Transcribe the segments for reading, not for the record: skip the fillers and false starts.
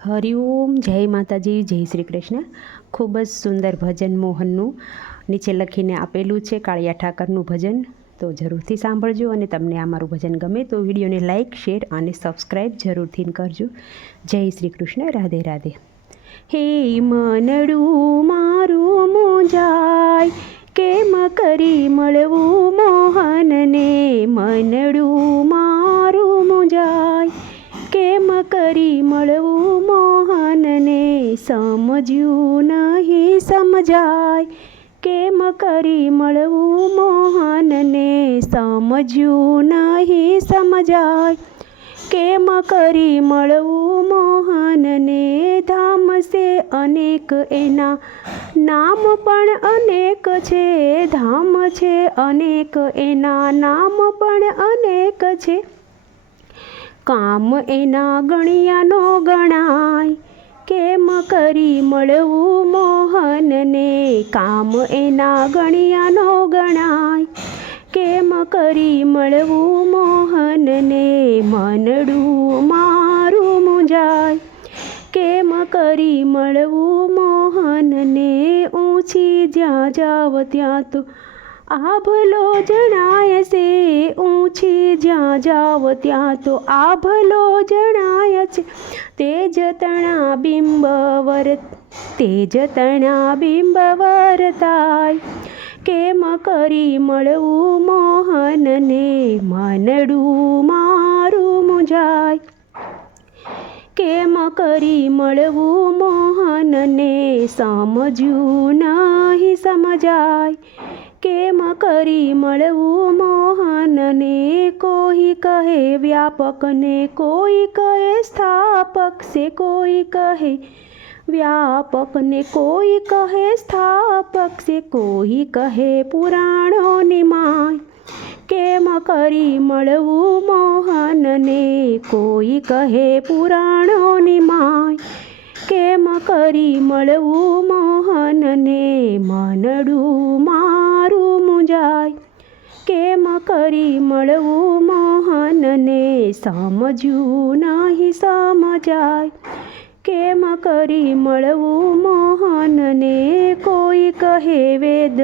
હરિઓમ, જય માતાજી, જય શ્રી કૃષ્ણ. ખૂબ જ સુંદર ભજન મોહનનું નીચે લખીને આપેલું છે, કાળિયા ઠાકરનું ભજન. તો જરૂરથી સાંભળજો, અને તમને આ મારું ભજન ગમે તો વિડીયોને લાઇક, શેર અને સબસ્ક્રાઈબ જરૂરથી કરજો. જય શ્રી કૃષ્ણ. રાધે રાધે. હે મનડું મારું મૂંઝાય, કેમ કરી મળવું મોહનને. મનડું મારું મૂંઝાય, કેમ કરી મળવું મોહનને. સમજ્યું નહીં સમજાય, કેમ કરી મળવું મોહનને. સમજ્યું નહીં સમજાય, કેમ કરી મળવું મોહનને. ધામ છે અનેક, એના નામ પણ અનેક છે. ધામ છે અનેક, એના નામ પણ અનેક છે. કામ એના ગણ્યા નો ગણાય, કેમ કરી મળવું મોહનને. કામ એના ગણ્યા નો ગણાય, કેમ કરી મળવું મોહનને. મનડું મારું મૂંઝાય, કેમ કરી મળવું મોહનને. ઊંચી જ્યાં જાવ ત્યાં તો આભલો જણાય છે. ઊંચી જ્યાં જાવ ત્યાં તો આભલો જણાય છે. તેજ તણા બિંબ વરતાય, કેમ કરી મળવું મોહનને. મનડું મારું મૂંઝાય, કેમ કરી મળવું મોહનને. સમજ્યું નહીં સમજાય, કેમ કરી મળવું મોહનને. કોઈ કહે વ્યાપક ને કોઈ કહે સ્થાપક છે. કોઈ કહે વ્યાપક ને કોઈ કહે સ્થાપક છે. કોઈ કહે પુરાણોની માય, કેમ કરી મળવું મોહનને. કોઈ કહે પુરાણોની માય, કેમ કરી મળવું મોહનને. મનડું મારું મૂંઝાય, કેમ કરી મળવું મોહનને. સમજ્યું નહીં સમજાય, કેમ કરી મળવું મોહનને. કોઈ કહે વેદ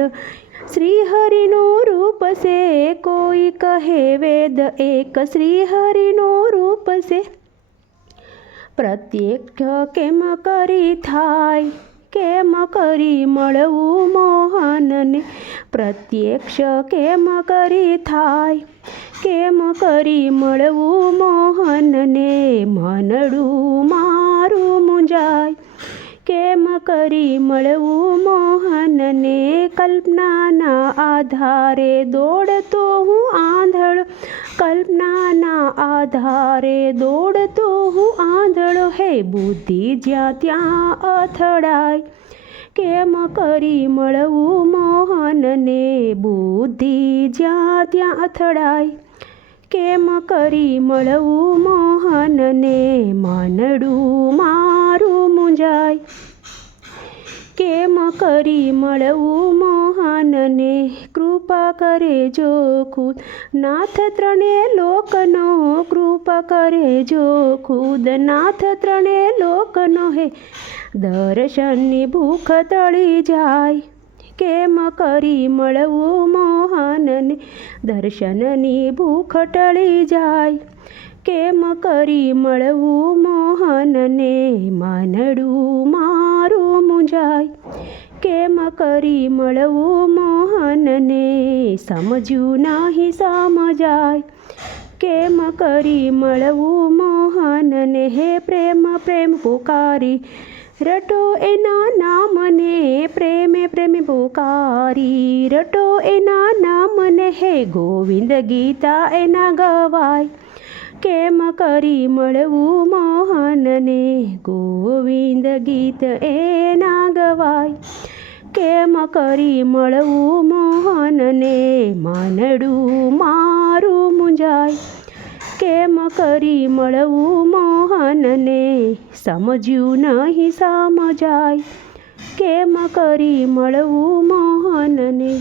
શ્રીહરિનું રૂપ છે. કોઈ કહે વેદ એક શ્રીહરિનું રૂપ છે. પ્રત્યક્ષ કેમ કરી થાય, કેમ કરી મળવું મોહનને. પ્રત્યક્ષ કેમ કરી થાય, કેમ કરી મળવું મોહનને. મનડું મારું મૂંઝાય, કેમ કરી મળવું મોહનને. કલ્પનાના આધારે દોડતો હું આંધળો. કલ્પનાના આધારે દોડતો હું આંધળો. હે બુદ્ધિ જ્યાં ત્યાં અથડાય, કેમ કરી મળવું મોહનને. બુદ્ધિ જ્યાં ત્યાં અથડાય, કેમ કરી મળવું મોહનને. મનડું મારું મૂંઝાય, કેમ કરી મળવું મોહનને. કૃપા કરે જો ખુદ નાથ ત્રણે લોકનો. કૃપા કરે જો ખુદ નાથ ત્રણે લોકનો. હે દર્શનની ભૂખ તળી જાય, કેમ કરી મળવું મોહનને. દર્શનની ભૂખ ટળી જાય, કેમ કરી મળવું મોહનને. મનડું મારું મૂંઝાય, કેમ કરી મળવું મોહનને. સમજ્યું નહીં સમજાય, કેમ કરી મળવું મોહનને. હે પ્રેમ પ્રેમ પુકારી રટો એના નામને. પ્રેમે પ્રેમે પુકારી રટો એના નામને. હે ગોવિંદ ગીતા એના ગવાય, કેમ કરી મળવું મોહનને. ગોવિંદ ગીત એના ગવાય, કેમ કરી મળવું મોહનને. મનડું મારું મૂંઝાય, કેમ કરી મળવું મોહનને. સમજ્યું નહીં સમજાય, કેમ કરી મળવું મોહનને.